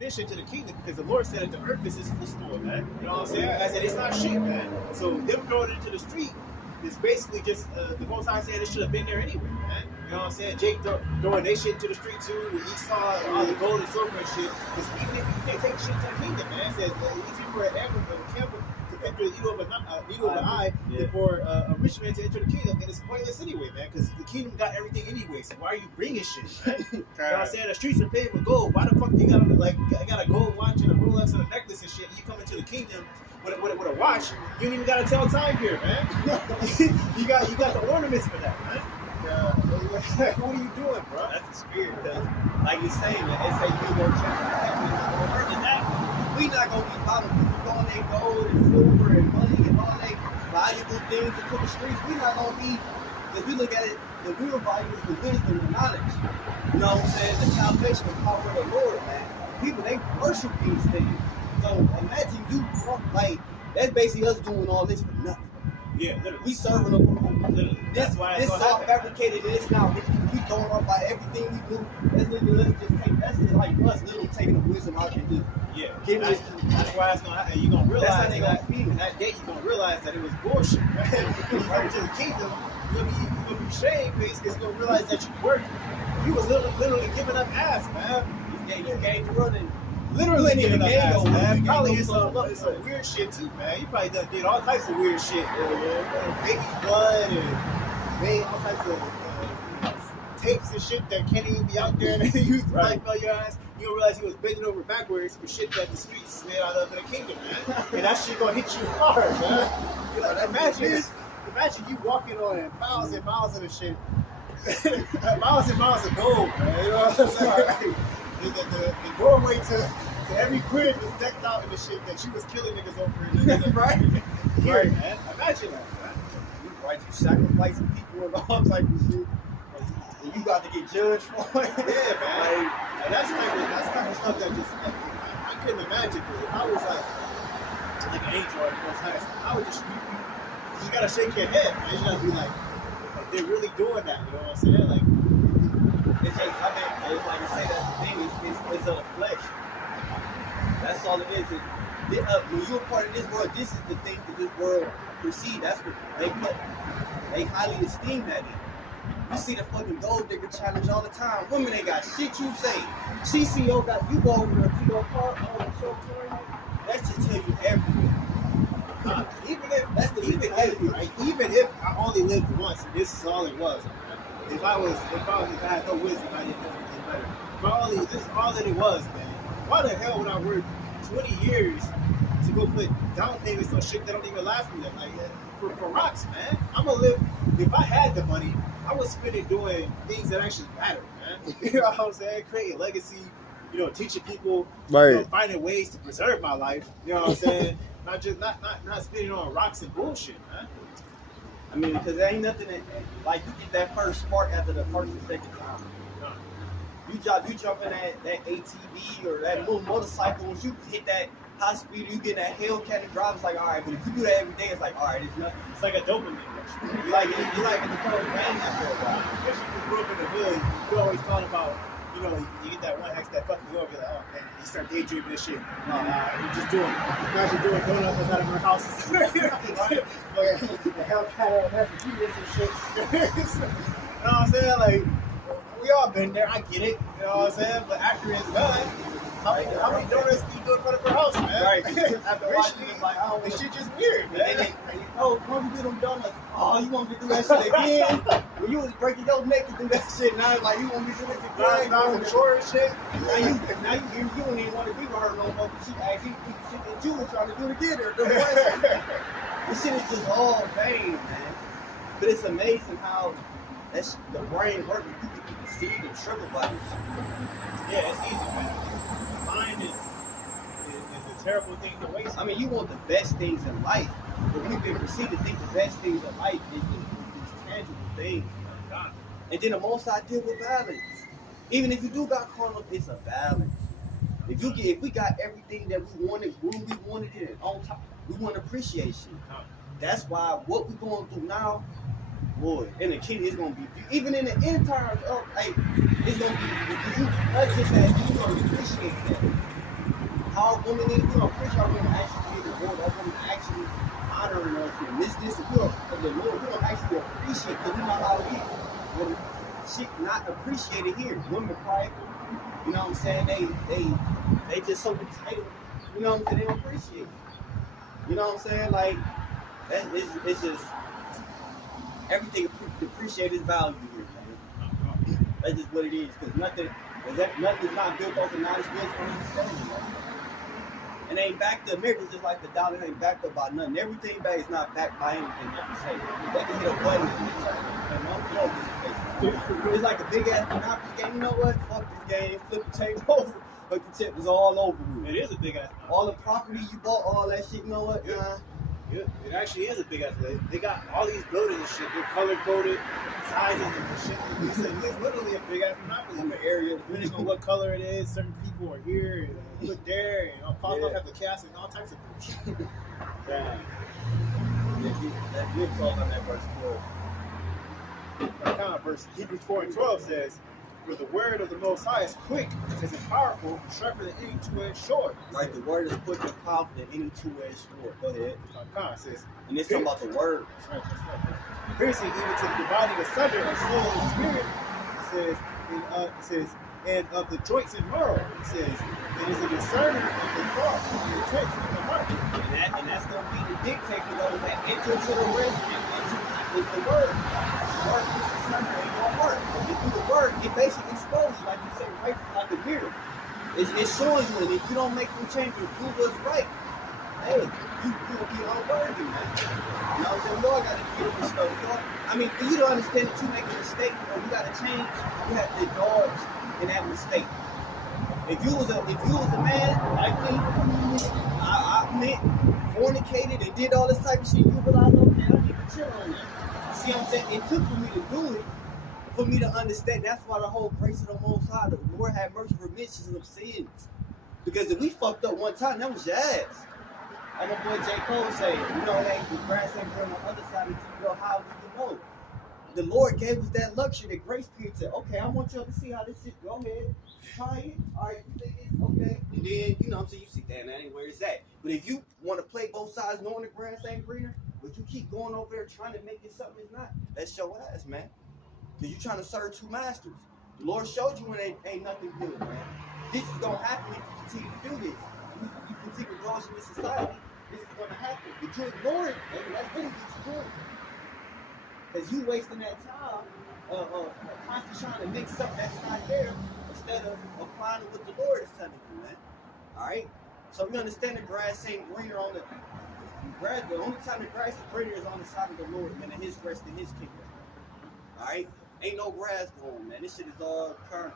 admission to the kingdom because the Lord said that the earth is his footstool, man. You know what I'm saying? I said it's not shit, man. So them throwing it into the street is basically just the Most High saying it should have been there anyway, man. You know what I'm saying? Jake throwing their shit into the street too. With Esau, all the gold and silver and shit. Because even if you can't take shit to the kingdom, man, it says if you were an camel to enter the needle of an eye, yeah, for a rich man to enter the kingdom, and it's pointless anyway, man. Because the kingdom got everything anyway. So why are you bringing shit, man? You know what I'm saying? The streets are paved with gold. Why the fuck you got a gold watch and a Rolex and a necklace and shit? And you come into the kingdom with a watch, you ain't even gotta tell time here, man. you got the ornaments for that, man. What are you doing, bro? That's the spirit, because like you say, man, they say you go check that. We not gonna be bothering people throwing their gold and silver and money and all their valuable things into the streets. We not gonna be, because we look at it, the real value is the wisdom and knowledge. You know what I'm saying? The salvation and power of the Lord, man. People, they worship these things. So imagine you, like, that's basically us doing all this for nothing. Yeah, literally. We serving them. Literally. This all fabricated. This now we throwing up by everything we do. That's literally that's just like us literally taking the wisdom out of it. Yeah, that's why it's gonna happen. You're gonna realize that day you're gonna realize that it was bullshit. Right? When you come to the kingdom, you're gonna be shamefaced because you're gonna realize that you worked. You was literally giving up ass, man. You gave running. Literally giving up ass, man. Probably it's some weird shit too, man. You probably did all types of weird shit. Baby blood and made all types of tapes and shit that can't even be out there that you used to blackmail your ass. You don't realize he was bending over backwards for shit that the streets made out of in the kingdom, man. And that shit gonna hit you hard, man. Like, imagine you walking on miles and miles of the shit. Miles and miles of gold, man. You know what I'm saying? The doorway to every crib is decked out in the shit that you was killing niggas over in right? Right, man. Imagine that, man. Right, you sacrificing people and all type of shit. And you got to get judged for it. Yeah, man. And that's type of stuff that just, I couldn't imagine, dude. If I was like an angel or most high, I would you gotta shake your head, man. You gotta be like they're really doing that, you know what I'm saying? Like, it's just, I mean, it's like I say, that's the thing, it's of the flesh. That's all it is. When you're a part of this world, this is the thing that this world perceives. That's what they highly esteem that in. You see the fucking gold digger challenge all the time. Women ain't got shit you say. CCO got, you go over there, you go park on the show for you. That's to tell you everything. Even if I only lived once, and this is all it was. If I had no wisdom, I didn't know anything better. This is all that it was, man. Why the hell would I work 20 years to go put down payments on shit that don't even last me that like for rocks, man? I'm gonna live. If I had the money, I would spend it doing things that actually matter, man. You know what I'm saying? Creating legacy, teaching people, right. Finding ways to preserve my life. You know what I'm saying? not spending on rocks and bullshit, man. I mean, because there ain't nothing that, like, you get that first spark after the first and second time. You jump in that ATV or that little motorcycle, once you hit that high speed, you get that Hellcat and drive, it's like, all right, but if you do that every day, it's like, all right, it's nothing. It's like a dopamine rush. You like in the color man after a while. Especially if you grew up in the hood, you always thought about, you get that one ex that fucking you up, you're like, oh man, you start daydreaming this shit. You're just imagine doing donuts outside of our houses. The Hellcat, that's you did some shit. You know what I'm saying? Like, we all been there. I get it. You know what I'm saying? But after it's done, how many donuts do you do in front of your house, man? Right. After watching it, like, oh, this shit just weird, man. Come do them donuts. Oh, you want me to do that shit again? When you was breaking your neck to do that shit, now it's like you want me to do this again? Down short and shit. Now you don't even want to be with her no more. She actually shit that you was trying to do to get her. This shit is just all vain, man. But it's amazing how the brain works. You can be deceived and triple by this. Yeah, it's easy, man. The mind is a terrible thing to waste. I mean, you want the best things in life, but we've been proceeded to think the best things in life is these tangible things. And then the most I deal with balance. Even if you do got carnal, it's a balance. If we got everything that we wanted, when we wanted it, on top, we want appreciation. That's why what we're going through now, boy, in the kid is gonna be, even in the end times, it's gonna be, you not just that, you're gonna appreciate that. how a woman is, we don't appreciate our woman actually being the Lord, our woman actually honoring us and this, we don't, the Lord, we don't actually appreciate because we know how it is. When shit not appreciated here, women cry, you know what I'm saying? They just so entitled, you know what I'm saying? They don't appreciate it. You know what I'm saying? Like, it's just, everything depreciated its value here, man. That's just what it is, because nothing is not built off of knowledge, built on understanding, man. And ain't backed up. America's just like the dollar, ain't backed up by nothing. Everything back is not backed by anything that you say. They can hit a button and it's like a big ass Monopoly game. You know what? Fuck this game. Flip the table over. But the tip is all over with. It is a big ass. All the property you bought, all that shit. You know what? Yeah. Yeah, it actually is a big ass. They got all these buildings and shit. They're color coded, sizes and shit. It's literally a big ass Monopoly. In the area, depending on what color it is, certain people are here, and put there, and all pop up have the cast and all types of bullshit. Yeah. That good talk on that verse 12. Verse Hebrews 4:12 says, "For the word of the Most High is quick, it is powerful, sharper than any two-edged sword." Right, the word is quick and powerful than any two-edged sword. Go ahead. Says, and it's talking about the word. That's right. Piercing even to the dividing asunder of soul and spirit. It says, and of the joints and marrow. It says, it is a discerner of the thoughts and the intents of the heart. And that's going to be the dictate for those that enter to the rest and enter with the word. The word is discerner in your heart. If you do the word, it basically exposes you, like you say, right, like a mirror. It's showing you, and if you don't make them change and do what's right, hey, you will be unworthy, man. You know what I'm saying? Lord got to deal with stuff. I mean, for you to understand that you make a mistake or you got to change, you have to indulge in that mistake. If you was a man like me, I meant fornicated and did all this type of shit, you realize, okay, I need to chill on that. See what I'm saying? It took for me to do it, for me to understand. That's why the whole grace of the Most High, the Lord had mercy for remissions of sins. Because if we fucked up one time, that was your ass. Like my boy J. Cole say, you know, hey, the grass ain't growing on the other side until you go, how do you know? The Lord gave us that luxury, that grace period. Said, okay, I want y'all to see how this shit. Go ahead, try it. All right, you think it's okay? And then, you know what I'm saying, you see, damn, that ain't where it's at. But if you want to play both sides, knowing the grass ain't greener, but you keep going over there trying to make it something it's not, that's your ass, man. Because you're trying to serve two masters. The Lord showed you when ain't nothing good, man. This is going to happen if you continue to do this. You continue to go in this society, this is going to happen. If you ignore it, that's really what you're doing. Because you wasting that time constantly trying to make something that's not there instead of applying what the Lord is telling you, man. All right? So we understand the grass ain't greener on the grass. The only time the grass is greener is on the side of the Lord, man, and his rest in his kingdom. All right? Ain't no grass growing, man. This shit is all current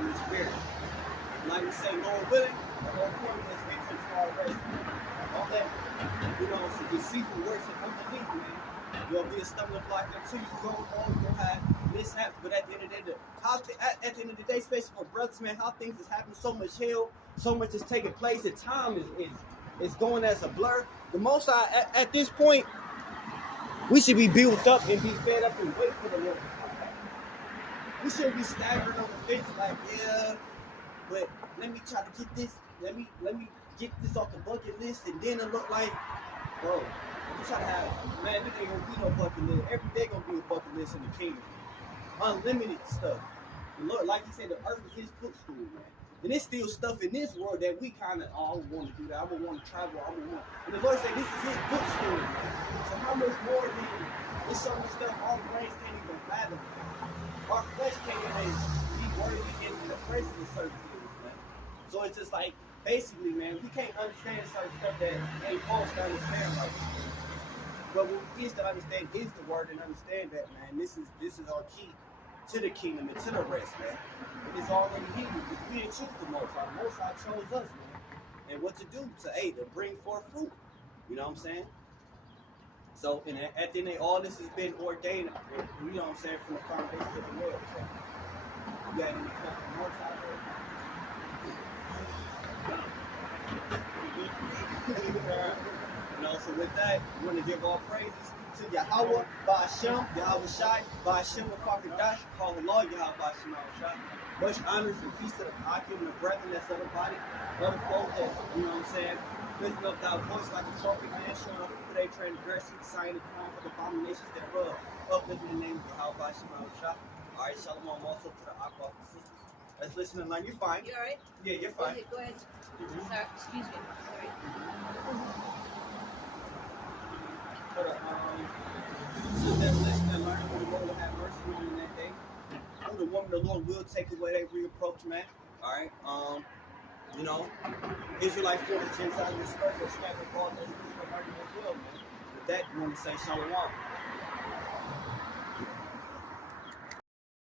in the spirit. Like we say, Lord willing, the whole point is enter into our rest. All that, you know, so deceitful works and underneath, man. You'll be a stumbling block until you go home, you'll have mishaps. But at the end of the day, at the end of the day, especially for brothers, man, how things is happening, so much hell, so much is taking place, and time is going as a blur. The most at this point, we should be built up and be fed up and wait for the Lord to come back. We shouldn't be staggering on the fence like, yeah, but let me try to get this, let me get this off the bucket list, and then it look like, bro, we try to have, man, there ain't gonna be no bucket list. Every day gonna be a bucket list in the kingdom. Unlimited stuff. The Lord, like he said, the earth is his footstool, man. And there's still stuff in this world that we kind of, I don't want to do that. I don't want to travel. I don't want. And the Lord said, this is his footstool. So how much more than there's so much stuff our brains can't even fathom. Our flesh can't even be worthy in the presence of certain things, man. So it's just like, basically, man, we can't understand certain stuff that ain't forced to understand right now. But what we is to understand is the word, and understand that, man, this is our key to the kingdom and to the rest, man. It is already here. We didn't choose the Most High. The Most High chose us, man. And what to do to bring forth fruit. You know what I'm saying? So, and at the end of the day, all this has been ordained, you know what I'm saying, from the foundation of the world. So, you got any stuff from the Most High there? You know, so with that, we want to give all praises to Yahweh, Ba'ashem, Yahweh Shai, Ba'ashem, Wakakadash, call the Lord Yahweh Ba'ashem, Shai. Much honors and peace to the Akim and the brethren that's of the body, of the folk that, you know what I'm saying, lifting up thy voice like a trumpet, man, showing up for their transgression, signing the crown for the abominations thereof, uplifting the name of Yahweh Ba'ashem, Shai. All right, shalom also to the Akbar sisters. Let's listen and learn. You're fine. You all right? Yeah, you're fine. Go ahead. Sorry, excuse me. Sorry. For the sisters that listen and learn, who the Lord will have mercy on in that day. Who the woman the Lord will take away their reapproach, man. All right. You know, Israelite for the Gentiles and Spurs that snap and ball as well, man. With that, you want to say shalom.